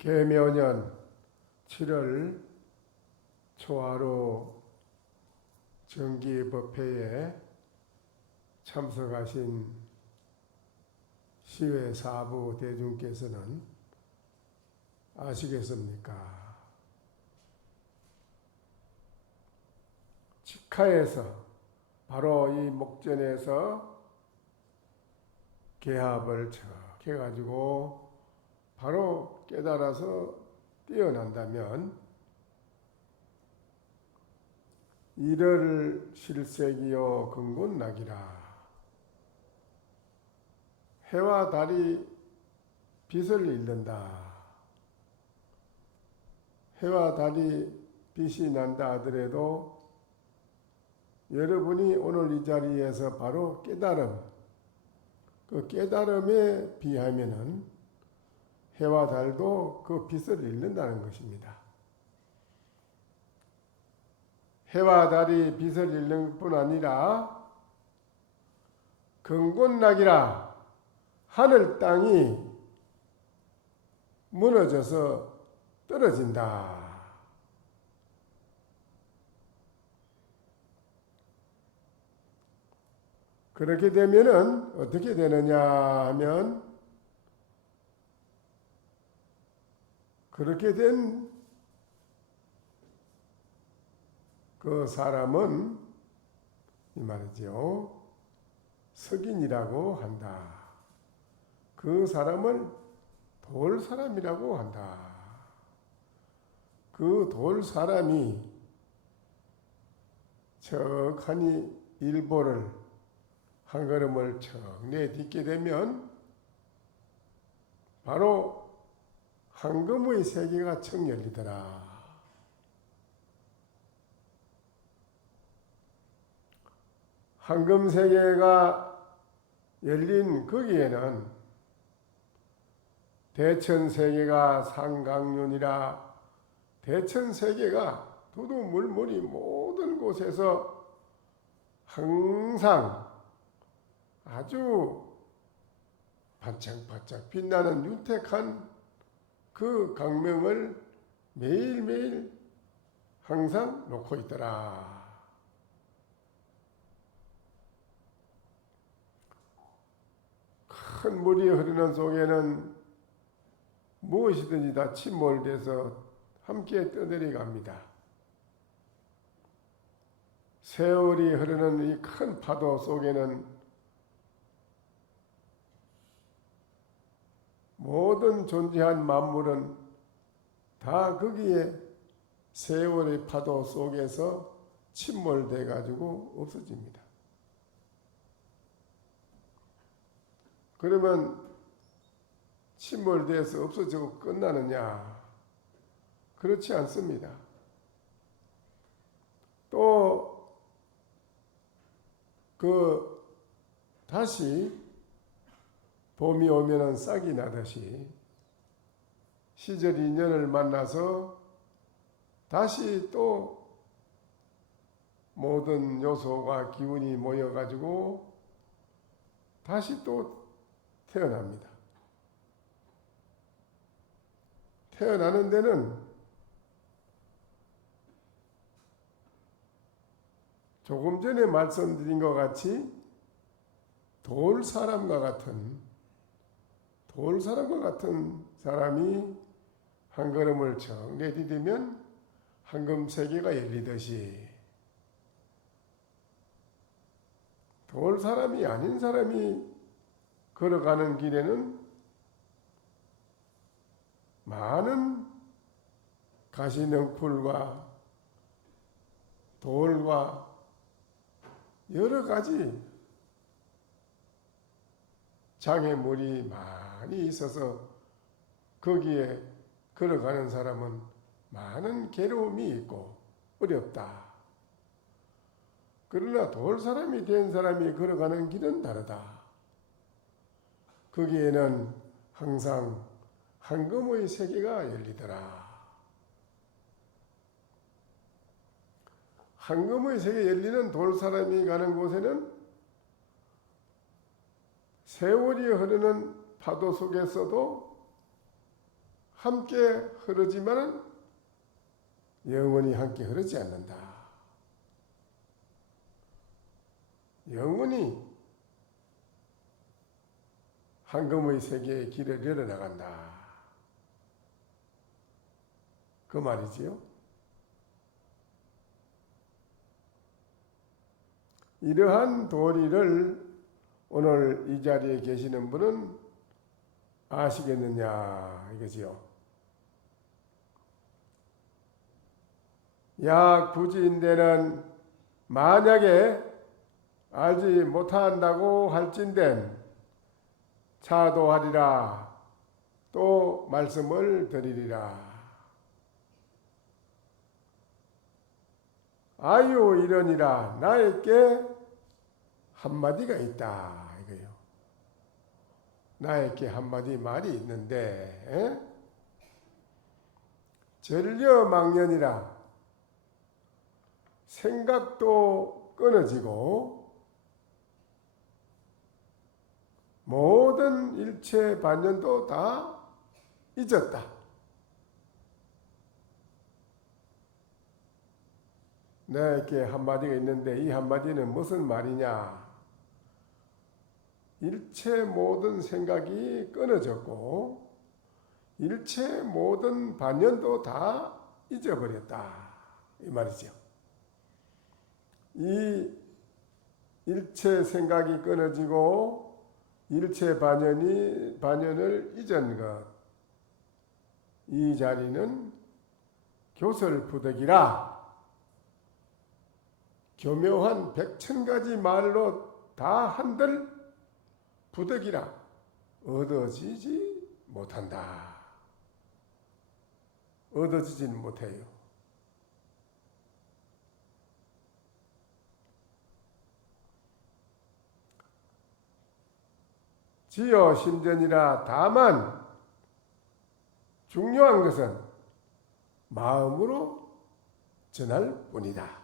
계묘년 7월 초하루 정기법회에 참석하신 시외 사부 대중께서는 아시겠습니까? 직하에서 바로 이 목전에서 개합을 척 해가지고 바로 깨달아서 뛰어난다면 이를 실색이요 근곤락이라. 해와 달이 빛을 잃는다. 해와 달이 빛이 난다 하더라도 여러분이 오늘 이 자리에서 바로 깨달음, 그 깨달음에 비하면은 해와 달도 그 빛을 잃는다는 것입니다. 해와 달이 빛을 잃는 뿐 아니라 근곤락이라 하늘 땅이 무너져서 떨어진다. 그렇게 되면은 어떻게 되느냐 하면, 그렇게 된 그 사람은 이 말이죠. 석인이라고 한다. 그 사람을 돌 사람이라고 한다. 그 돌 사람이 척하니 일보를 한 걸음을 척 내딛게 되면 바로 황금의 세계가 척 열리더라. 황금 세계가 열린 거기에는 대천 세계가 상강륜이라 대천 세계가 두두물물이 모든 곳에서 항상 아주 반짝반짝 빛나는 윤택한 그 강명을 매일매일 항상 놓고 있더라. 큰 물이 흐르는 속에는 무엇이든지 다 침몰돼서 함께 떠내려갑니다. 세월이 흐르는 이 큰 파도 속에는 모든 존재한 만물은 다 거기에 세월의 파도 속에서 침몰돼 가지고 없어집니다. 그러면 침몰돼서 없어지고 끝나느냐? 그렇지 않습니다. 또 다시 봄이 오면은 싹이 나듯이 시절 인연을 만나서 다시 또 모든 요소가 기운이 모여가지고 다시 또 태어납니다. 태어나는 데는 조금 전에 말씀드린 것 같이 돌 사람과 같은 사람이 한 걸음을 척 내디디면 황금 세계가 열리듯이 돌 사람이 아닌 사람이 걸어가는 길에는 많은 가시넝쿨과 돌과 여러 가지 장애물이 많이 있어서 거기에 걸어가는 사람은 많은 괴로움이 있고 어렵다. 그러나 돌 사람이 된 사람이 걸어가는 길은 다르다. 거기에는 항상 황금의 세계가 열리더라. 황금의 세계 열리는 돌 사람이 가는 곳에는 세월이 흐르는 파도 속에서도 함께 흐르지만은 영원히 함께 흐르지 않는다. 영원히 황금의 세계의 길을 열어나간다. 그 말이지요. 이러한 도리를 오늘 이 자리에 계시는 분은 아시겠느냐 이거지요. 약부지인대는 만약에 알지 못한다고 할진된 차도하리라 또 말씀을 드리리라. 아유 이러니라 나에게 한마디가 있다 이거요. 나에게 한마디 말이 있는데 전려망연이라 생각도 끊어지고 모든 일체 반연도 다 잊었다. 내게 한마디가 있는데 이 한마디는 무슨 말이냐? 일체 모든 생각이 끊어졌고 일체 모든 반연도 다 잊어버렸다. 이 말이죠. 이 일체 생각이 끊어지고 일체 반연을 잊은 것, 이 자리는 교설부득이라 교묘한 100,000가지 말로 다 한들 부득이라 얻어지지 못한다. 얻어지지는 못해요. 지어 심전이라 다만 중요한 것은 마음으로 전할 뿐이다.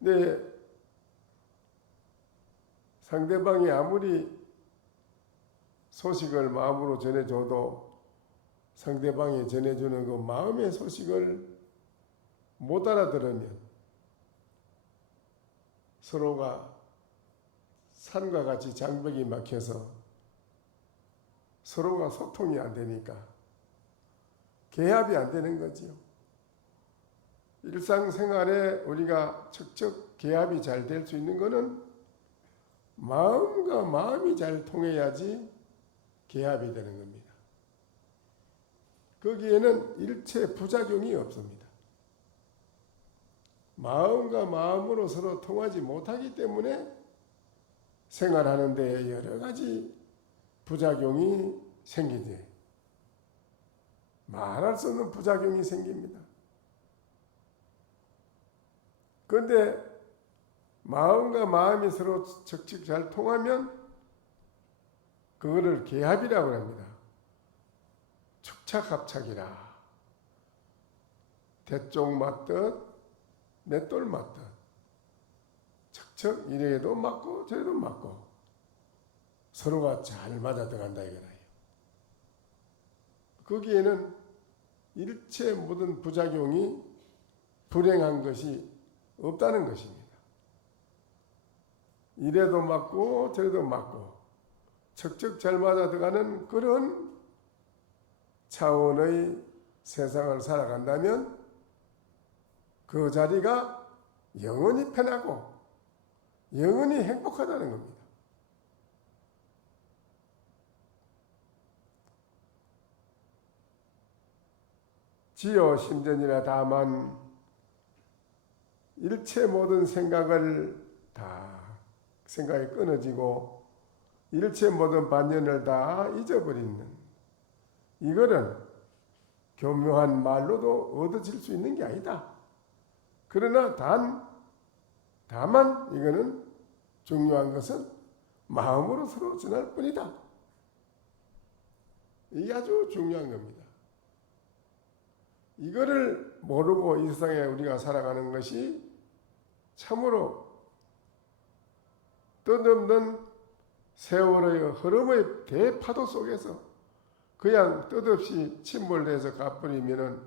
네, 상대방이 아무리 소식을 마음으로 전해줘도 상대방이 전해주는 그 마음의 소식을 못 알아들으면 서로가 산과 같이 장벽이 막혀서 서로가 소통이 안 되니까 개합이 안 되는 거지요. 일상생활에 우리가 척척 개합이 잘 될 수 있는 것은 마음과 마음이 잘 통해야지 개합이 되는 겁니다. 거기에는 일체 부작용이 없습니다. 마음과 마음으로 서로 통하지 못하기 때문에 생활하는 데 여러 가지 부작용이 생기지. 말할 수 없는 부작용이 생깁니다. 그런데 마음과 마음이 서로 척척 잘 통하면 그거를 개합이라고 합니다. 축착합착이라. 대쪽 맞듯 맷돌 맞듯 척척 이래도 맞고 저래도 맞고 서로가 잘 맞아 들어간다 이거예요. 거기에는 일체 모든 부작용이 불행한 것이 없다는 것입니다. 이래도 맞고 저래도 맞고 척척 잘 맞아 들어가는 그런 차원의 세상을 살아간다면 그 자리가 영원히 편하고 영원히 행복하다는 겁니다. 지어 심전이라 다만 일체 모든 생각이 끊어지고 일체 모든 반연을 다 잊어버리는 이거는 교묘한 말로도 얻어질 수 있는 게 아니다. 그러나 다만 이거는 중요한 것은 마음으로 서로 전할 뿐이다. 이게 아주 중요한 겁니다. 이거를 모르고 이 세상에 우리가 살아가는 것이 참으로 뜻없는 세월의 흐름의 대파도 속에서 그냥 뜻없이 침몰돼서 가버리면은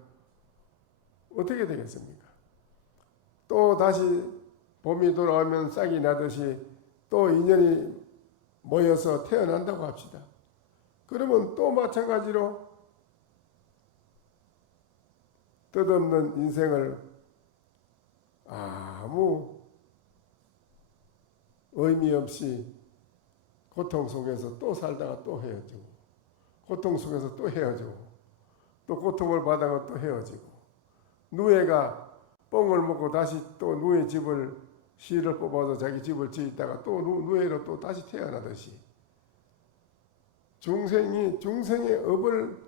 어떻게 되겠습니까? 또 다시 봄이 돌아오면 싹이 나듯이 또 인연이 모여서 태어난다고 합시다. 그러면 또 마찬가지로 뜻없는 인생을 아무 의미 없이 고통 속에서 또 살다가 또 헤어지고, 고통 속에서 또 헤어지고, 또 고통을 받아가 또 헤어지고, 누에가 뽕을 먹고 다시 또 누의 집을 씨를 뽑아서 자기 집을 지었다가 또 누에로 또 다시 태어나듯이 중생의 업을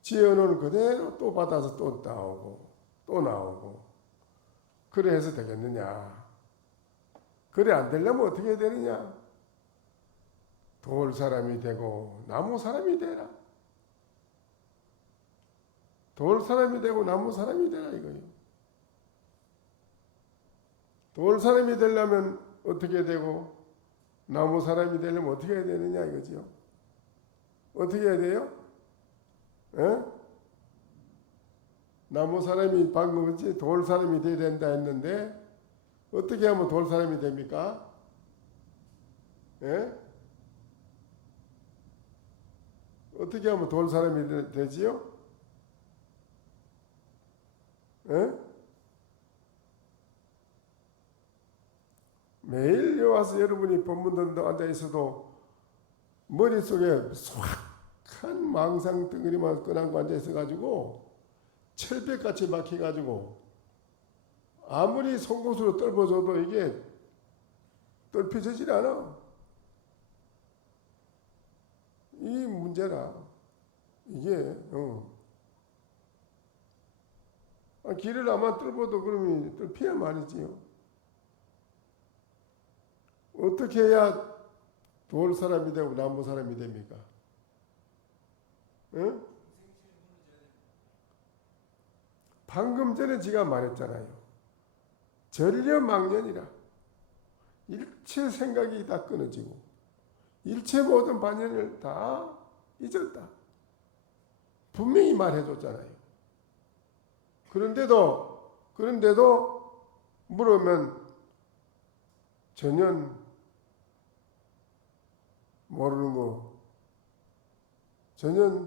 지어놓은 그대로 또 받아서 또 나오고 또 나오고, 그래 해서 되겠느냐? 그래 안 되려면 어떻게 해야 되느냐? 돌 사람이 되고 나무 사람이 되라. 돌 사람이 되고 나무 사람이 되라 이거예요. 돌 사람이 되려면 어떻게 되고 나무 사람이 되려면 어떻게 해야 되느냐 이거지요. 어떻게 해야 돼요? 에? 나무 사람이 방금 그렇지 돌 사람이 돼야 된다 했는데 어떻게 하면 돌 사람이 됩니까? 에? 어떻게 하면 돌 사람이 되지요? 에? 매일 와서 여러분이 법문 듣는다 앉아 있어도 머릿속에 소악한 망상 덩어리만 꺼내고 앉아 있어가지고 철벽같이 막혀가지고 아무리 송곳으로 떨궈줘도 이게 떨펴지질 않아. 이 문제라. 이게 길을 아마 뚫어도 그러면 뚫혀야 말이지요. 어떻게 해야 돌 사람이 되고 나무 사람이 됩니까? 응? 방금 전에 제가 말했잖아요. 전려망년이라. 일체 생각이 다 끊어지고 일체 모든 반연을 다 잊었다. 분명히 말해줬잖아요. 그런데도 물으면 전혀 모르는 거, 전혀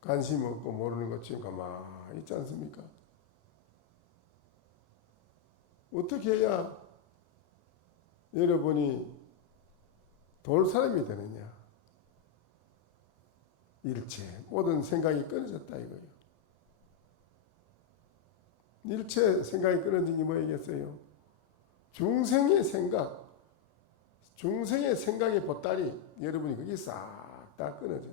관심 없고 모르는 것 지금 가만히 있지 않습니까? 어떻게 해야 여러분이 돌 사람이 되느냐? 일체 모든 생각이 끊어졌다 이거예요. 일체 생각이 끊어진 게 뭐이겠어요? 중생의 생각의 보따리 여러분이 그게 싹 다 끊어져요.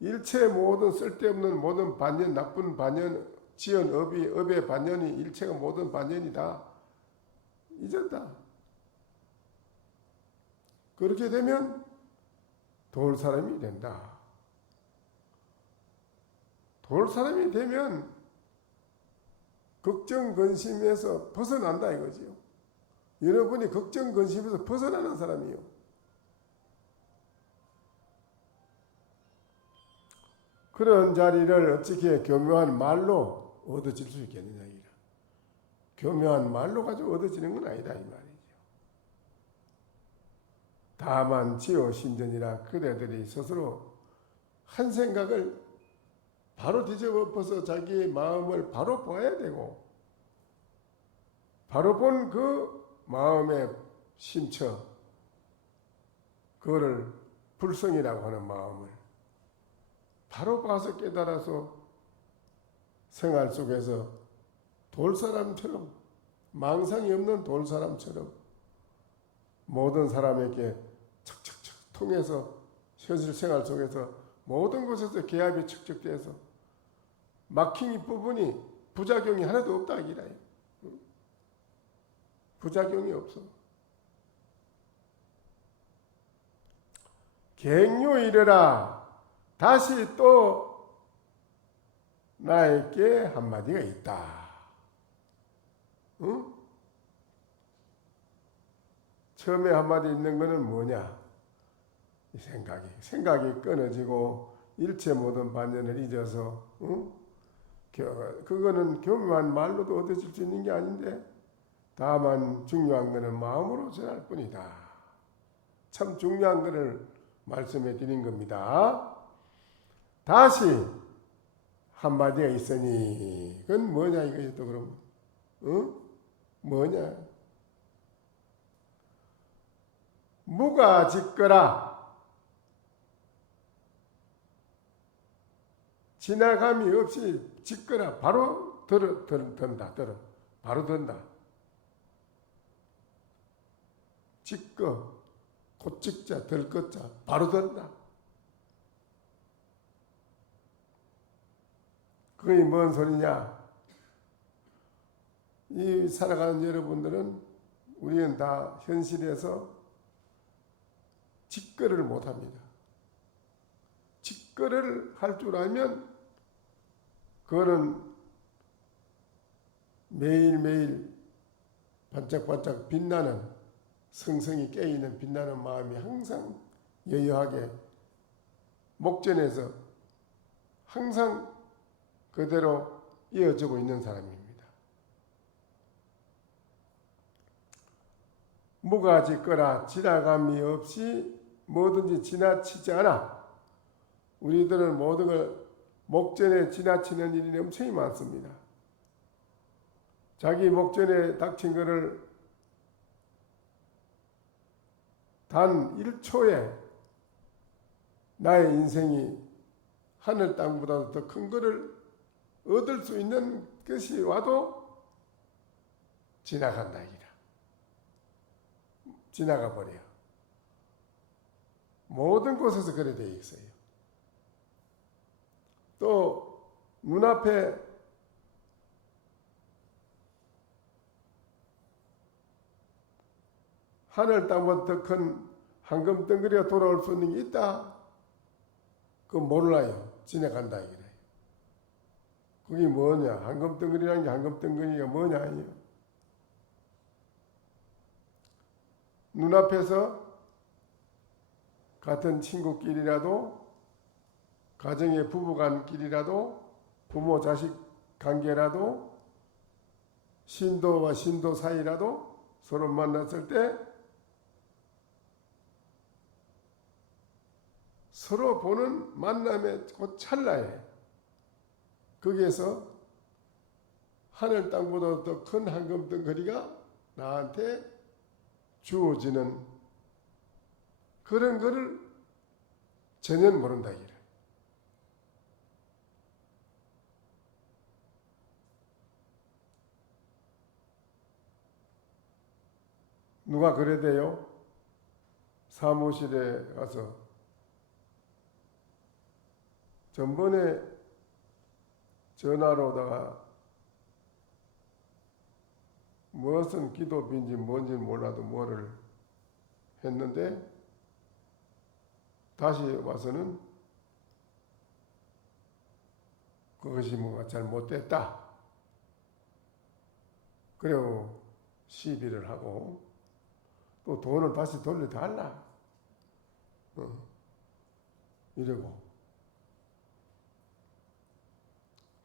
일체 모든 쓸데없는 모든 반연, 나쁜 반연, 지은 업의 반연이 일체가 모든 반연이 다 잊었다. 그렇게 되면 돌 사람이 된다. 돌 사람이 되면 걱정 근심에서 벗어난다 이거지요. 여러분이 걱정 근심에서 벗어나는 사람이요. 그런 자리를 어떻게 교묘한 말로 얻어질 수 있겠느냐. 교묘한 말로 가지고 얻어지는 건 아니다 이 말이죠. 다만 지어 신전이라 그대들이 스스로 한 생각을 바로 뒤집어엎어서 자기의 마음을 바로 봐야 되고 바로 본 그 마음의 심처 그거를 불성이라고 하는 마음을 바로 봐서 깨달아서 생활 속에서 돌사람처럼 망상이 없는 돌사람처럼 모든 사람에게 척척척 통해서 현실 생활 속에서 모든 곳에서 계합이 척척돼서 막힌 부분이 부작용이 하나도 없다 이라요. 부작용이 없어. 갱요 이르라. 다시 또 나에게 한마디가 있다. 응? 처음에 한마디 있는 거는 뭐냐? 이 생각이 끊어지고 일체 모든 반전을 잊어서 그거는 교묘한 말로도 얻어질 수 있는 게 아닌데 다만 중요한 거는 마음으로 전할 뿐이다. 참 중요한 거를 말씀해 드린 겁니다. 다시 한마디가 있으니 그건 뭐냐 이거지 또 그럼 뭐냐? 무가 짓거라. 지나감이 없이 짓거라. 바로 든다. 바로 든다. 짓거, 곧 찍자, 들것자, 바로 든다. 그게 뭔 소리냐? 이 살아가는 여러분들은 우리는 다 현실에서 직거래를 못합니다. 직거래를 할 줄 알면 그거는 매일매일 반짝반짝 빛나는 성성이 깨있는 빛나는 마음이 항상 여유하게 목전에서 항상 그대로 이어지고 있는 사람입니다. 무가 짓거라. 지나감이 없이 뭐든지 지나치지 않아. 우리들은 모든 걸 목전에 지나치는 일이 엄청 많습니다. 자기 목전에 닥친 것을 단 1초에 나의 인생이 하늘 땅보다도 더 큰 것을 얻을 수 있는 것이 와도 지나간다 이라. 지나가 버려. 모든 곳에서 그래 되어 있어요. 또 눈앞에 하늘 땅보다 더 큰 황금 덩어리가 돌아올 수 있는 게 있다. 그건 몰라요. 지나간다 이래. 그게 뭐냐? 황금 덩어리라는 게 황금 덩어리가 뭐냐? 아니요. 눈앞에서 같은 친구끼리라도 가정의 부부간끼리라도 부모 자식 관계라도 신도와 신도 사이라도 서로 만났을 때 서로 보는 만남의 그 찰나에 거기에서 하늘 땅보다 더 큰 황금 덩어리가 나한테 주어지는 그런 거를 전혀 모른다 이래. 누가 그래대요? 사무실에 가서 전번에 전화로 오다가 무엇은 기도빈지 뭔지 몰라도 뭐를 했는데 다시 와서는 그것이 뭐가 잘못됐다. 그리고 시비를 하고 또 돈을 다시 돌려달라. 이러고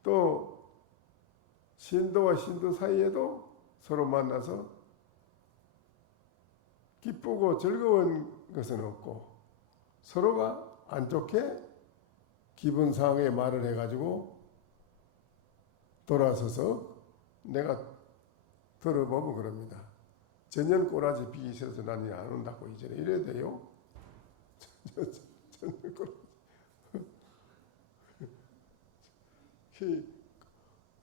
또 신도와 신도 사이에도 서로 만나서 기쁘고 즐거운 것은 없고 서로가 안 좋게 기분 상하게 말을 해가지고 돌아서서 내가 들어보면 그럽니다. 전년 꼬라지 비기 싫어서 나는 안 온다고 이전에 이래야 돼요. 전년 꼬라지.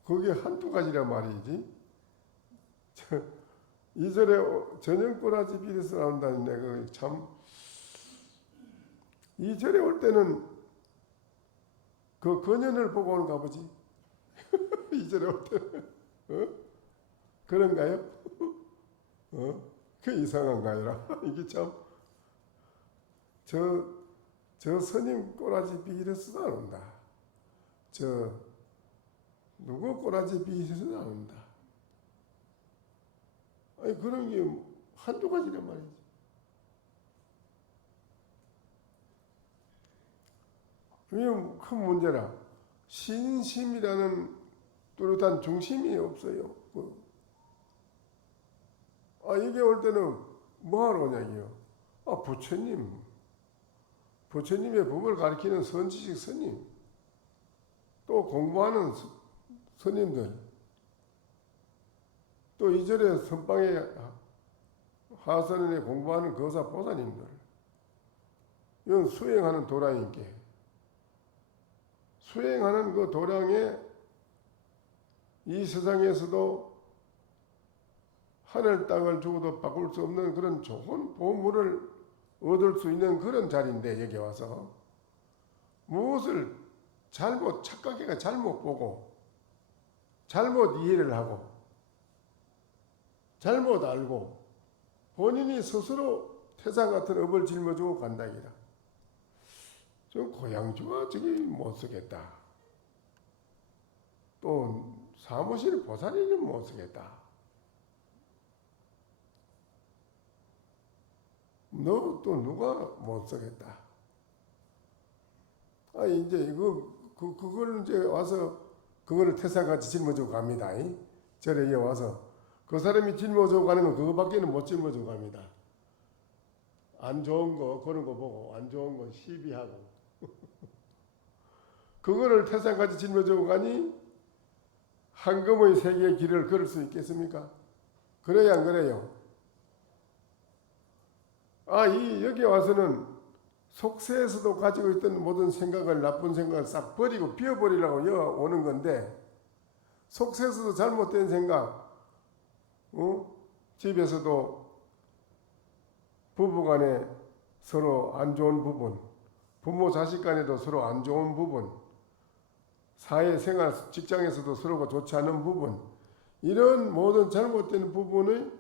그게 한두 가지란 말이지. 이절에 전년 꼬라지 비려서 나온다는데 그 참 이절에 올 때는 그 근연을 보고 오는가 보지. 이절에 올 때는 그런가요? 그 이상한가요? 이게 참 저 스님 꼬라지 비려서 안 온다. 누구 꼬라지 비려서 안 온다. 아니 그런 게 한두 가지란 말이지. 이건 큰 문제라. 신심이라는 뚜렷한 중심이 없어요. 이게 올 때는 뭐하러 오냐고요. 부처님의 법을 가르치는 선지식 스님, 또 공부하는 스님들, 또 이절에 선방에 하선에 공부하는 거사 보사님들, 이건 수행하는 도량인께 수행하는 그 도량에 이 세상에서도 하늘 땅을 주고도 바꿀 수 없는 그런 좋은 보물을 얻을 수 있는 그런 자리인데, 여기 와서 무엇을 착각해가 잘못 보고 잘못 이해를 하고 잘못 알고 본인이 스스로 태산 같은 업을 짊어지고 간다기라. 좀 고향주가 저기 못 쓰겠다. 또 사무실 보살이는 못 쓰겠다. 너 또 누가 못 쓰겠다. 이제 그걸 이제 와서 그거를 태산같이 짊어지고 갑니다. 절에 와서 그 사람이 짊어지고 가는 건 그거밖에는 못 짊어지고 갑니다. 안 좋은 거 그런 거 보고 안 좋은 거 시비하고 그거를 태산같이 짊어지고 가니 황금의 세계의 길을 걸을 수 있겠습니까? 그래야 안 그래요? 여기 와서는 속세에서도 가지고 있던 모든 생각을, 나쁜 생각을 싹 버리고 비워버리려고 오는 건데, 속세에서도 잘못된 생각, 집에서도 부부간에 서로 안 좋은 부분, 부모 자식 간에도 서로 안 좋은 부분, 사회생활 직장에서도 서로가 좋지 않은 부분, 이런 모든 잘못된 부분의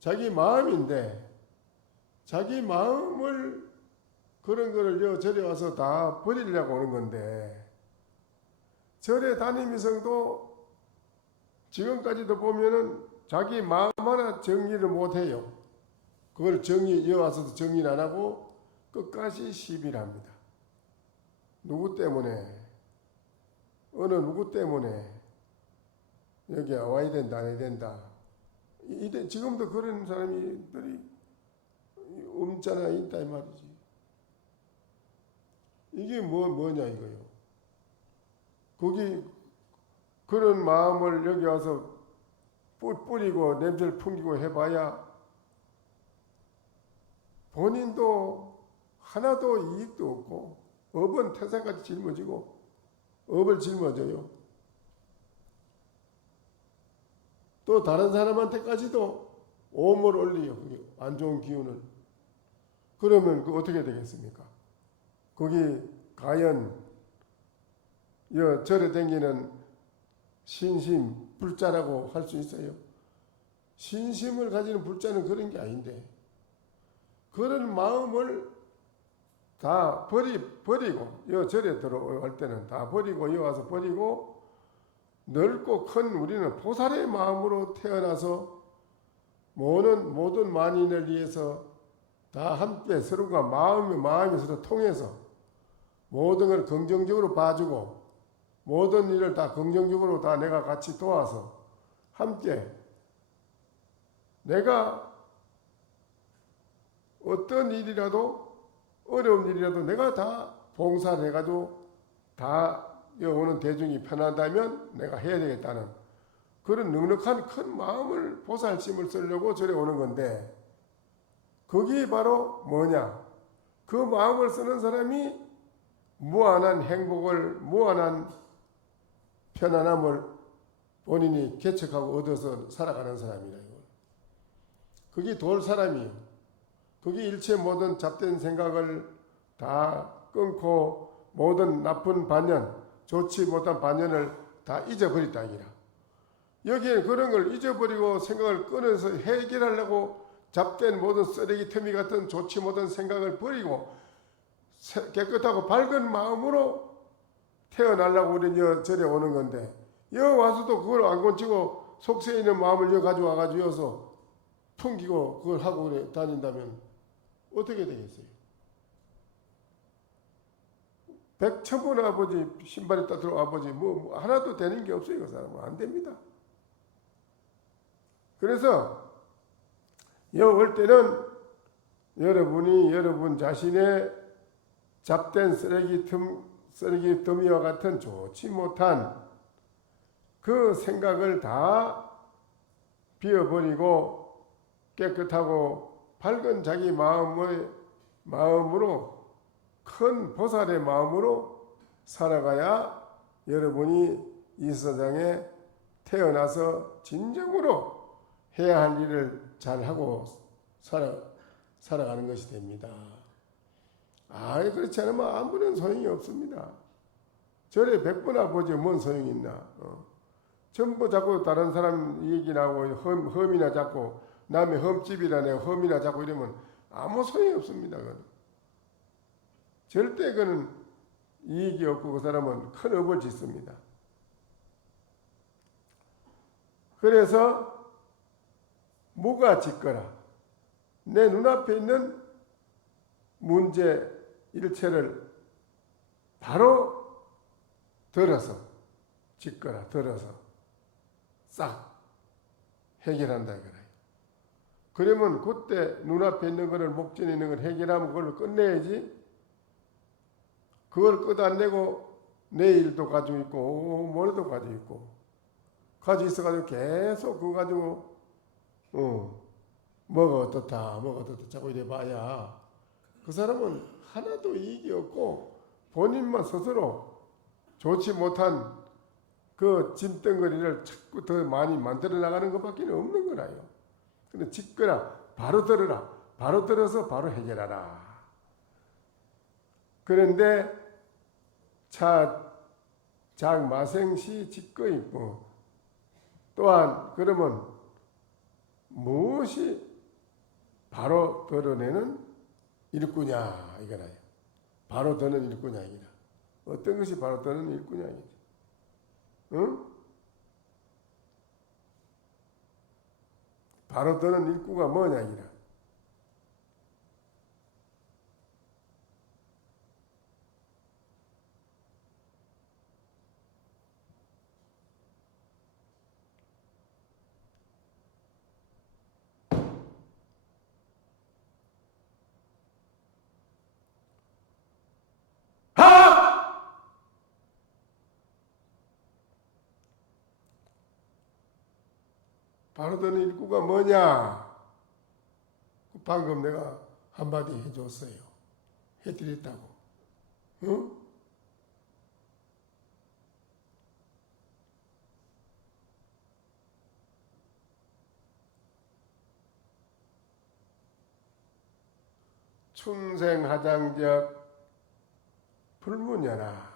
자기 마음인데, 자기 마음을 그런 거를 절에 와서 다 버리려고 오는 건데, 절에 다니면서도 지금까지도 보면은 자기 마음 하나 정리를 못해요. 그걸 와서도 정리를 안 하고 끝까지 시비를 합니다. 누구 때문에, 어느 누구 때문에 여기 와야 된다 안 해야 된다. 지금도 그런 사람들이 없잖아, 있다 이 말이지. 이게 뭐냐 이거요. 거기 그런 마음을 여기 와서 뿌리고 냄새를 풍기고 해봐야 본인도 하나도 이익도 없고 업은 태산같이 짊어지고 업을 짊어져요. 또 다른 사람한테까지도 오물 올리요. 그게 안 좋은 기운을. 그러면 어떻게 되겠습니까? 거기 과연 절에 댕기는 신심, 불자라고 할 수 있어요? 신심을 가지는 불자는 그런 게 아닌데, 그런 마음을 다 버리고 절에 들어올 때는 다 버리고 와서 버리고, 넓고 큰 우리는 보살의 마음으로 태어나서 모든 만인을 위해서 다 함께 서로가 마음이 서로 통해서 모든 걸 긍정적으로 봐주고 모든 일을 다 긍정적으로 다 내가 같이 도와서 함께 내가 어떤 일이라도 어려운 일이라도 내가 다 봉사를 해가지고 다 오는 대중이 편하다면 내가 해야 되겠다는 그런 넉넉한 큰 마음을 보살심을 쓰려고 절에 오는 건데, 그게 바로 뭐냐? 그 마음을 쓰는 사람이 무한한 행복을, 무한한 편안함을 본인이 개척하고 얻어서 살아가는 사람이라. 그게 돌 사람이에요. 그게 일체 모든 잡된 생각을 다 끊고 모든 나쁜 반연, 좋지 못한 반연을 다 잊어버렸다 이라. 여기에 그런 걸 잊어버리고 생각을 끊어서 해결하려고 잡된 모든 쓰레기 터미 같은 좋지 못한 생각을 버리고 깨끗하고 밝은 마음으로 태어나려고 우리 절에 오는 건데, 여 와서도 그걸 안 고치고 속세에 있는 마음을 여 가져와가지고 여서 풍기고 그걸 하고 그래 다닌다면 어떻게 되겠어요? 백천문 아버지 신발에 따들어 아버지 뭐 하나도 되는 게 없어요. 그 사람은 안 됩니다. 그래서 올 때는 여러분이 여러분 자신의 잡된 쓰레기 더미와 같은 좋지 못한 그 생각을 다 비워버리고 깨끗하고 밝은 자기 마음으로 큰 보살의 마음으로 살아가야 여러분이 이 세상에 태어나서 진정으로 해야 할 일을 잘하고 살아가는 것이 됩니다. 그렇지 않으면 아무런 소용이 없습니다. 절에 100번 보지 뭔 소용이 있나. 전부 자꾸 다른 사람 얘기 나오고 험이나 자꾸 남의 험집이라네 험이나 자꾸 이러면 아무 소용이 없습니다. 절대 그는 이익이 없고 그 사람은 큰 업을 짓습니다. 그래서 뭐가 짓거라. 내 눈앞에 있는 문제 일체를 바로 들어서 짓거라. 들어서 싹 해결한다 이거라. 그러면 그때 눈앞에 있는 거를 목전에 있는 걸 해결하면 그걸 끝내야지. 그걸 끝 안 내고 내일도 가지고 있고 모레도 가지고 있고 가지고 있어가지고 계속 그거 가지고 뭐가 어떻다 자꾸 이래 봐야 그 사람은 하나도 이익이 없고 본인만 스스로 좋지 못한 그 짐덩어리를 자꾸 더 많이 만들어 나가는 것밖에 없는 거라요. 근데 짓거라. 바로 들어라. 바로 들어서 바로 해결하라. 그런데 장마생시 짓거 있고 또한 그러면 무엇이 바로 드러내는 일꾼이냐 이거라요. 바로 드는 일꾼이냐 이거라. 어떤 것이 바로 드는 일꾼이냐 이거지. 응? 바로 드는 일꾼가 뭐냐 이거라. 바로 드는 일꾼가 뭐냐? 방금 내가 한마디 해줬어요. 해드렸다고. 응? 춘생하장적 불문여나.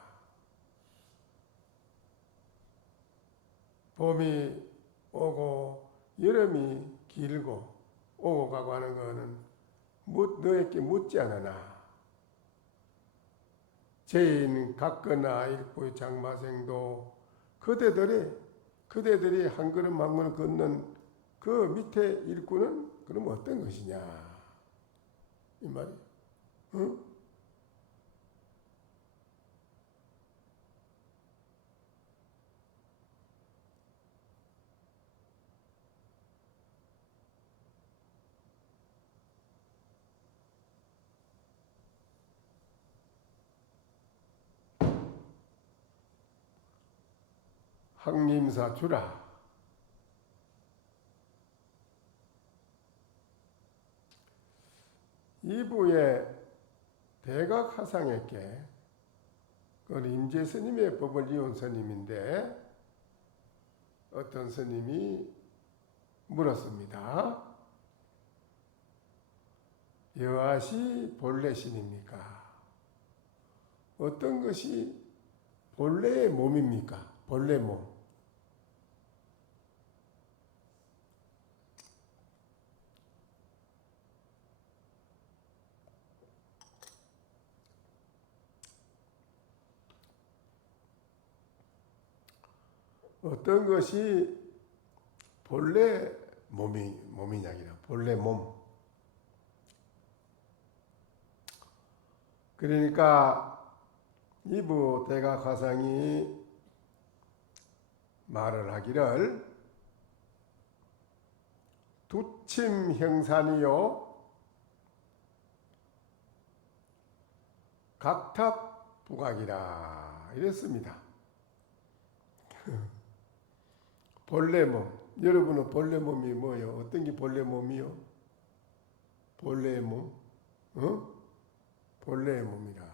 봄이 오고 여름이 길고 오고 가고 하는 거는 너에게 묻지 않으나 죄인 같거나 일포의 장마생도 그대들이 한 걸음 한 걸음 걷는 그 밑에 일꾼은 그럼 어떤 것이냐 이 말이에요. 응? 항림사 주라. 이부의 대각하상에게 그 임재 스님의 법을 이은 스님인데 어떤 스님이 물었습니다. 여하시 본래 신입니까? 어떤 것이 본래의 몸입니까? 본래 몸. 어떤 것이 본래 몸이냐, 본래 몸. 그러니까 이부 대각화상이 말을 하기를 두침형산이요 각탑부각이라 이랬습니다. 본래 몸. 여러분은 본래 몸이 뭐예요? 어떤 게 본래 몸이요? 본래의 몸? 본래의 몸이라.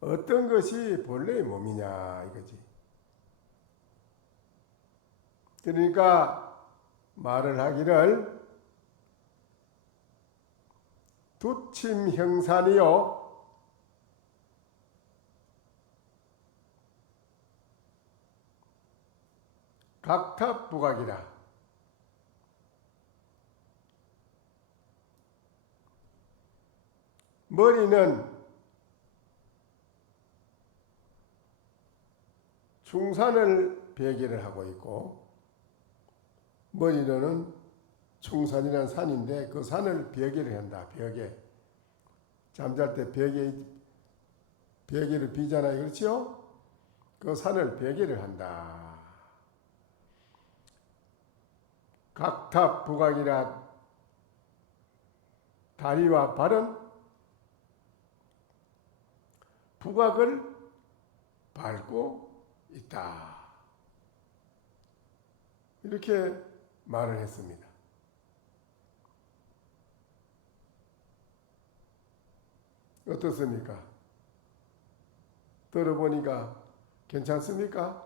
어떤 것이 본래의 몸이냐 이거지. 그러니까 말을 하기를 두침형산이요 각탑부각이라. 머리는 충산을 배기를 하고 있고, 머리는 충산이라는 산인데 그 산을 벽에를 한다. 벽에 잠잘 때 벽에를 비잖아요. 그렇죠? 그 산을 벽에를 한다. 각탑부각이라. 다리와 발은 부각을 밟고 있다. 이렇게 말을 했습니다. 어떻습니까? 들어보니까 괜찮습니까?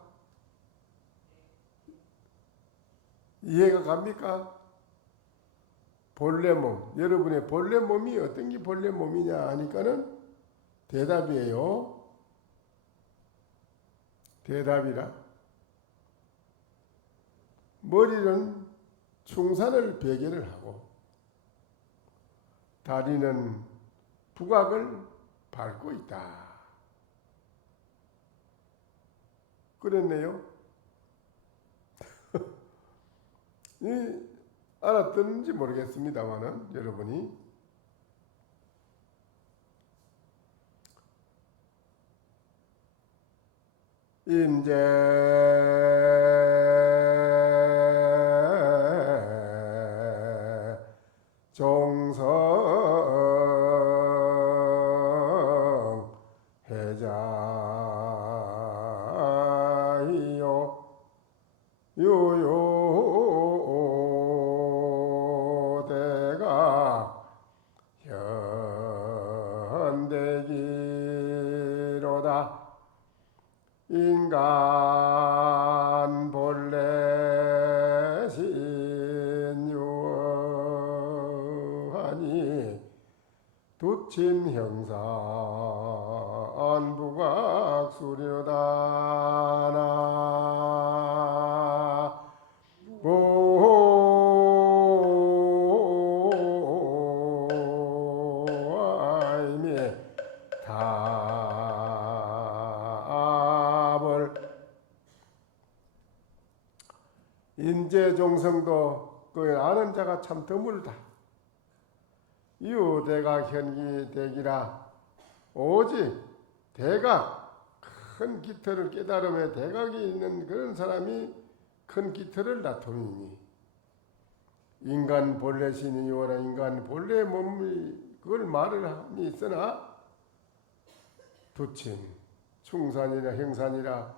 이해가 갑니까? 본래 몸, 여러분의 본래 몸이 어떤 게 본래 몸이냐 하니까는 대답이에요. 대답이라. 머리는 충산을 배계를 하고 다리는 부각을 밟고 있다. 그랬네요. 알아듣는지 모르겠습니다만은 여러분이 임제 종성 해자이요 유요대가 현대기로다. 인간 본래 신유하니 두침형산 부각수료다나 보아이미 인재종성도 그 아는 자가 참 드물다. 유대각 현기대기라. 오직 대각, 큰 기틀을 깨달음에 대각이 있는 그런 사람이 큰 기틀을 나타내니 인간 본래 신이오라. 인간 본래 몸이 그걸 말을 함이 있으나 두침 충산이나 형산이라.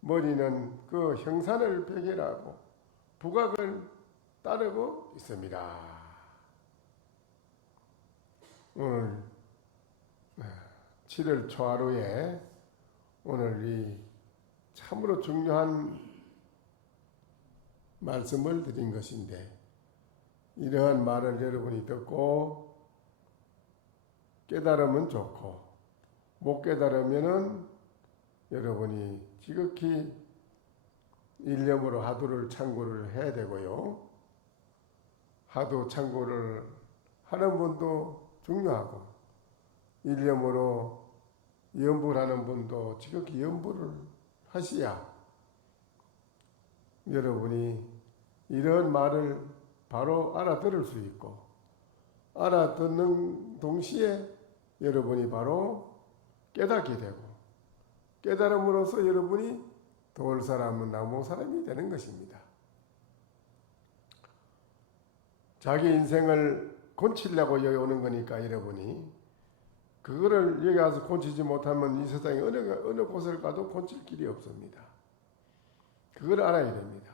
머리는 그 형산을 배경하고 부각을 따르고 있습니다. 오늘 7월 초하루에 오늘 이 참으로 중요한 말씀을 드린 것인데, 이러한 말을 여러분이 듣고 깨달으면 좋고 못 깨달으면은 여러분이 지극히 일념으로 하도를 참고를 해야 되고요. 하도 참고를 하는 분도 중요하고 일념으로 염불 하는 분도 지극히 염불을 하셔야 여러분이 이런 말을 바로 알아들을 수 있고 알아듣는 동시에 여러분이 바로 깨닫게 되고, 깨달음으로써 여러분이 도울 사람은 나무 사람이 되는 것입니다. 자기 인생을 곤치려고 여기 오는 거니까 여러분이 그거를 여기 와서 곤치지 못하면 이 세상에 어느 곳을 가도 곤칠 길이 없습니다. 그걸 알아야 됩니다.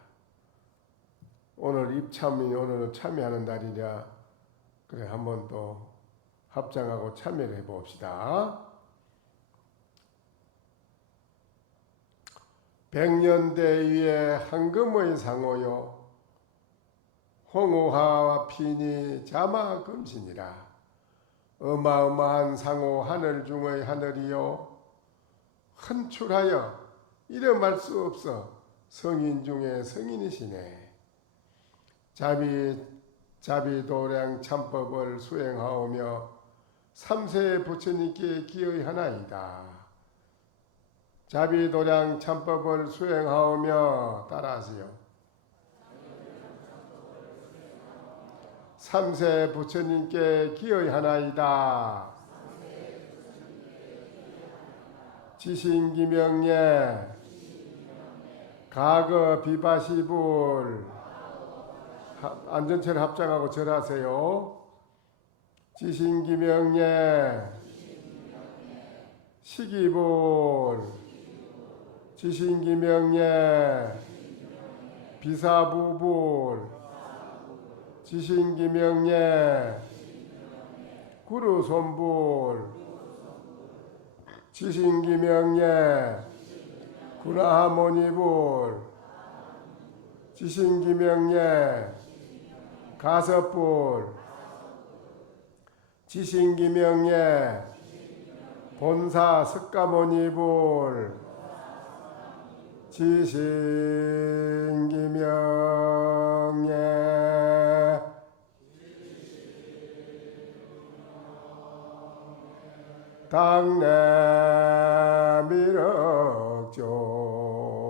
오늘 입참이 오늘은 참여하는 날이냐, 그래 한번 또 합장하고 참여를 해봅시다. 백년대위의 황금의 상호요 홍우하와 피니 자마금신이라. 어마어마한 상호 하늘 중의 하늘이요 헌출하여 이름할 수 없어 성인 중에 성인이시네. 자비도량 참법을 수행하오며 삼세 부처님께 기여하나이다. 자비도량 참법을 수행하오며 따라하세요. 삼세 부처님께 기여하나이다. 지신기명예 가거 비바시불. 안전체를 합장하고 절하세요. 지신기명예 시기불. 지신기명예 비사부불. 지신기명예 구루손불. 지신기명예 구나하모니불. 지신기명예 가섭불. 지신기명예 본사 석가모니불. 지신기명예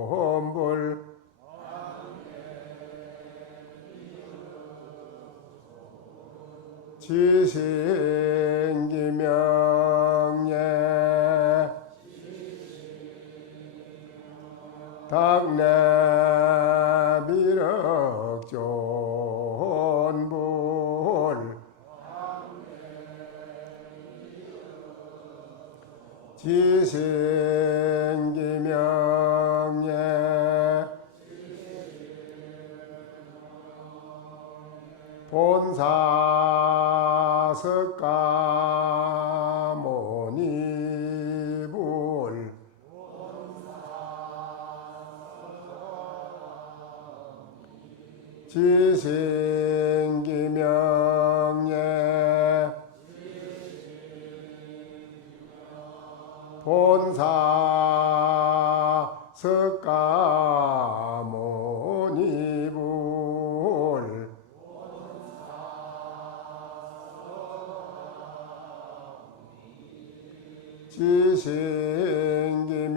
당내미륵존불. 지신기명예 당내미륵존불. 지신기명예 본사 석가모니불. 지신기명예 본사 석가모니불. 지신기명예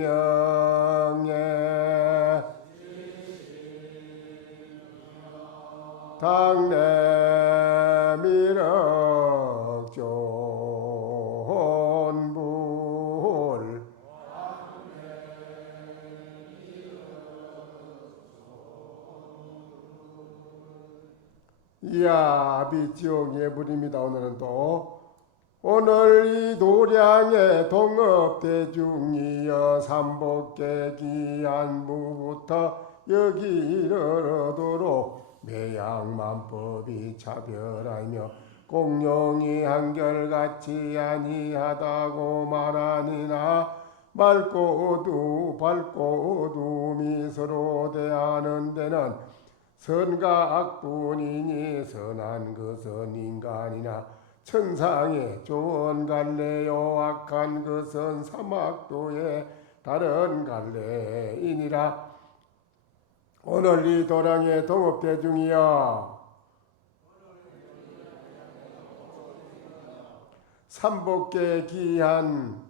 당내미륵존불. 이야 아비지옥 예불입니다. 오늘은 또 오늘 이 도량의 동업대중이여 삼복계 기한무부터 여기 이르도록 매양만법이 차별하며 공룡이 한결같이 아니하다고 말하니나 맑고 어두움이 서로 대하는 데는 선과 악뿐이니 선한 것은 인간이나 천상의 좋은 갈래요 악한 것은 사막도의 다른 갈래이니라. 오늘 이 도량의 동업대중이여 삼복계 기한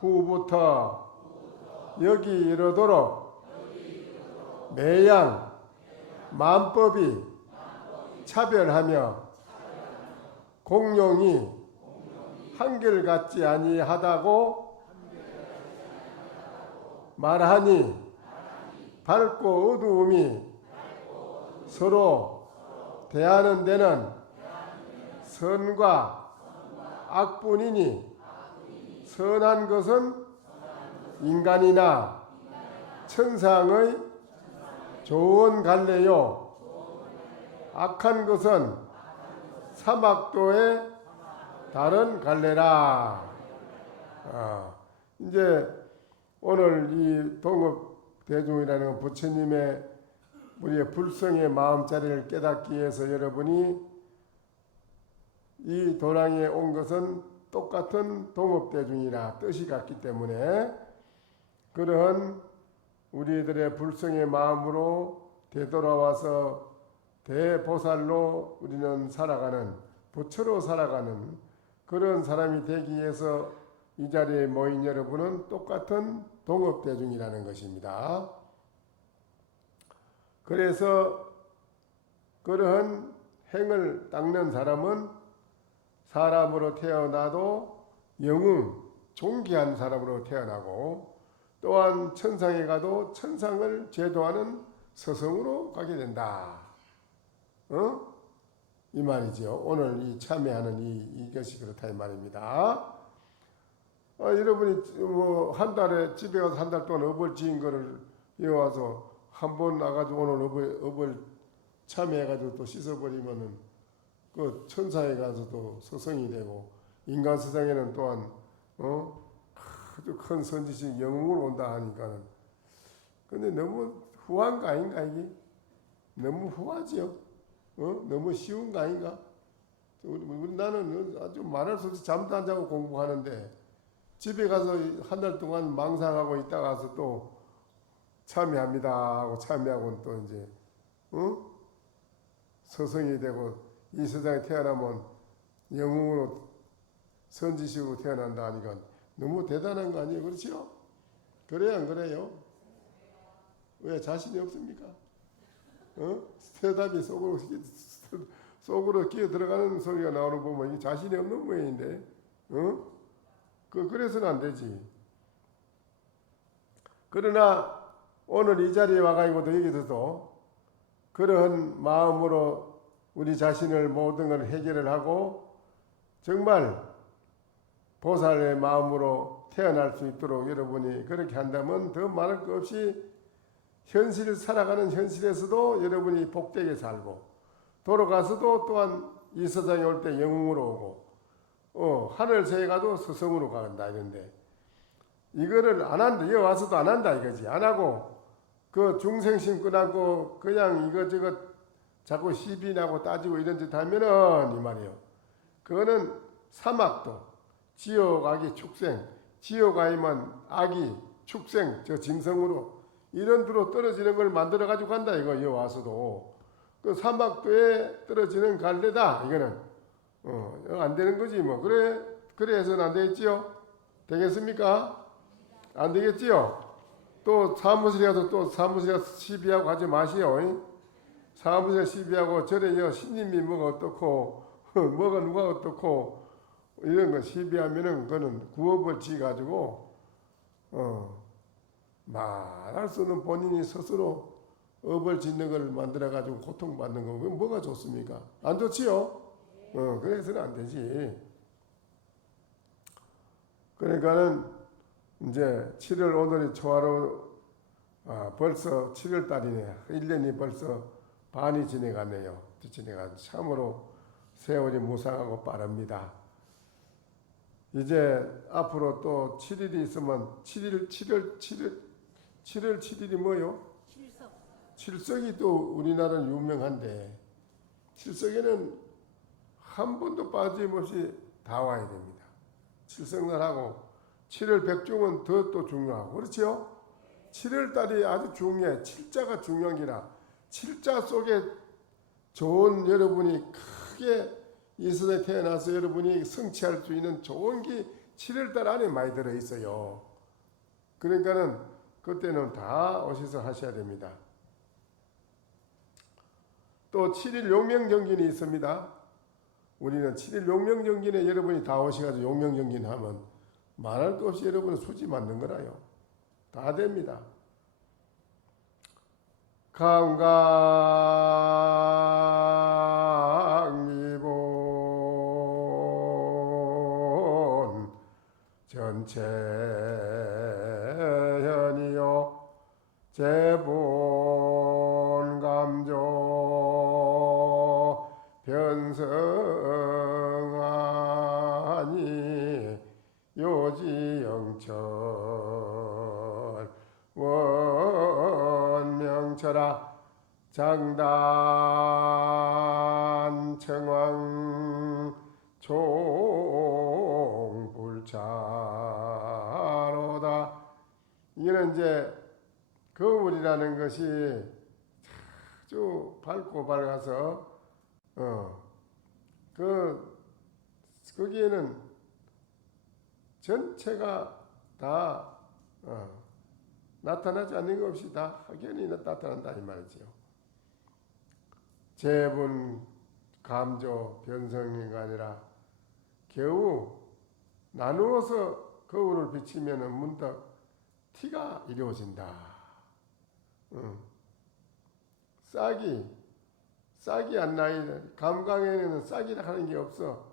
후부터 여기 이르도록 매양 만법이 차별하며 공룡이 한결같지 아니하다고 말하니 밝고 어두움이 서로 대하는 데는 선과 악뿐이니 선한 것은 인간이나 천상의 좋은 갈래요. 악한 것은 사막도의 다른 갈래라. 이제 오늘 이 동업대중이라는 건 부처님의 우리의 불성의 마음자리를 깨닫기 위해서 여러분이 이 도량에 온 것은 똑같은 동업대중이라 뜻이 같기 때문에 그러한 우리들의 불성의 마음으로 되돌아와서 대보살로 우리는 살아가는, 부처로 살아가는 그런 사람이 되기 위해서 이 자리에 모인 여러분은 똑같은 동업대중이라는 것입니다. 그래서 그러한 행을 닦는 사람은 사람으로 태어나도 영웅, 존귀한 사람으로 태어나고 또한 천상에 가도 천상을 제도하는 서성으로 가게 된다. 이 말이죠. 오늘 이 참여하는 이것이 그렇다 이 말입니다. 여러분이 뭐 한 달에 집에 가서 한 달 동안 업을 지은 거를 여기 와서 한 번 나가지고 오늘 업을 참여해가지고 또 씻어버리면은 그 천사에 가서도 서성이 되고 인간 세상에는 또한 아주 큰 선지식 영웅으로 온다 하니까는 근데 너무 후한 거 아닌가 이게? 너무 후하지요? 너무 쉬운 거 아닌가? 나는 아주 말할 수 없이 잠도 안 자고 공부하는데 집에 가서 한 달 동안 망상하고 있다가 가서 또 참여합니다 하고 참여하고는 또 이제 서성이 되고 이 세상에 태어나면 영웅으로 선지식으로 태어난다 하니까 너무 대단한 거 아니에요? 그렇죠? 그래요 안 그래요? 왜 자신이 없습니까? 대답이 속으로 끼어 들어가는 소리가 나오는 거 보면 이게 자신이 없는 모양인데 그래서는 안 되지. 그러나 오늘 이 자리에 와가지고도 여기서도 그러한 마음으로 우리 자신을 모든 걸 해결을 하고 정말 보살의 마음으로 태어날 수 있도록 여러분이 그렇게 한다면 더 말할 것 없이 현실을 살아가는 현실에서도 여러분이 복되게 살고 돌아가서도 또한 이 세상에 올 때 영웅으로 오고 하늘세에 가도 서성으로 간다 이런데 이거를 안 한다. 여기 와서도 안 한다 이거지. 안 하고 그 중생심 끊고 그냥 이것저것 자꾸 시비나고 따지고 이런 짓 하면은 이 말이에요. 그거는 사막도 지옥 악이 축생 지옥 아니면 악이 축생 저 짐승으로 이런 데로 떨어지는 걸 만들어 가지고 간다 이거 여기 와서도 그 사막도에 떨어지는 갈래다 이거는 안 되는 거지 뭐 그래 해서는 안 되겠지요? 되겠습니까? 안 되겠지요? 또 사무실에 가서 또 사무실에 가서 시비하고 하지 마시오. 사무실에 시비하고 저래 신님이 뭐가 어떻고 뭐가 누가 어떻고 이런 거 시비하면은 그거는 구업을 지 가지고 말할 수 없는 본인이 스스로 업을 짓는 걸 만들어 가지고 고통받는 거 그건 뭐가 좋습니까? 안 좋지요? 그래서는 안 되지. 그러니까는 이제 7월 오늘이 초하루 벌써 7월 달이네. 1년이 벌써 반이 지나가네요. 참으로 세월이 무상하고 빠릅니다. 이제 앞으로 또 7일이 있으면 7월 7일이 뭐요? 칠석이 또 우리나라는 유명한데 칠석에는 한 번도 빠짐없이 다 와야 됩니다. 칠석날하고 7월 백중은 더 또 중요하고 그렇죠? 7월 달이 아주 중요해. 칠자가 중요한 기라 칠자 속에 좋은 여러분이 크게 이 세상에 태어나서 여러분이 성취할 수 있는 좋은 게 7월 달 안에 많이 들어있어요. 그러니까는 그때는 다 오셔서 하셔야 됩니다. 또 7일 용명정진이 있습니다. 우리는 7일 용명정진에 여러분이 다 오셔가지고 용명정진 하면 말할 것 없이 여러분은 수지 맞는 거라요. 다 됩니다. 감각미본 전체현이요 제본감조 변성하니 요지영철 원명철아 장단 청왕 총불차로다. 이거는 이제 거울이라는 것이 아주 밝고 밝아서 거기에는 전체가 다 나타나지 않는 것 없이 다 확연히 나타난다 이 말이지요. 재분, 감조, 변성이 아니라 겨우 나누어서 거울을 비치면 문득 티가 이루어진다. 싹이 안 나이. 감각에는 싹이라 하는 게 없어.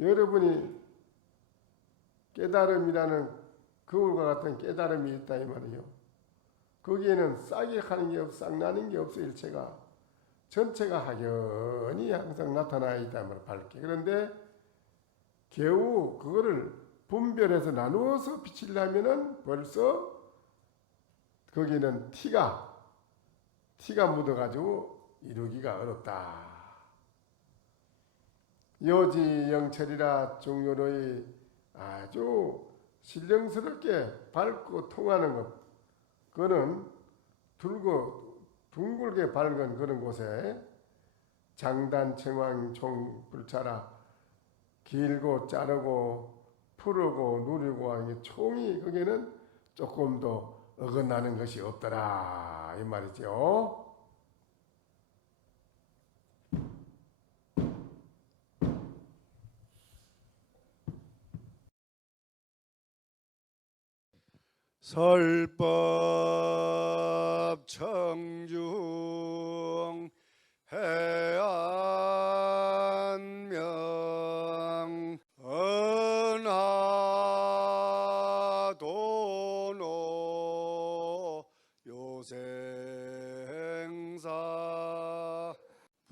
여러분이 깨달음이라는 거울과 같은 깨달음이 있다 이 말이요. 거기에는 싹이 하는 게 없어, 싹 나는 게 없어. 일체가 전체가 확연히 항상 나타나 있다 말이야, 밝게. 그런데 겨우 그거를 분별해서 나누어서 비치려면은 벌써 거기는 티가 묻어가지고 이루기가 어렵다. 요지영철이라 중요로의 아주 신령스럽게 밝고 통하는 것, 그거는 둥글게 밝은 그런 곳에 장단 청왕 총불차라 길고 자르고 푸르고 누리고 하는 게 총이 거기에는 조금 더 어긋나는 것이 없더라 이 말이죠. 설법 청중 해안명 은하도노 요생사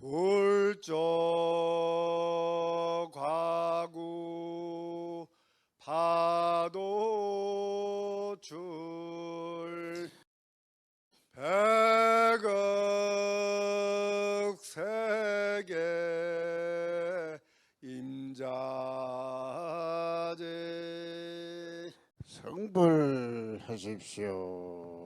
불조 과구 파도 줄 백억 세계 임자제 성불하십시오.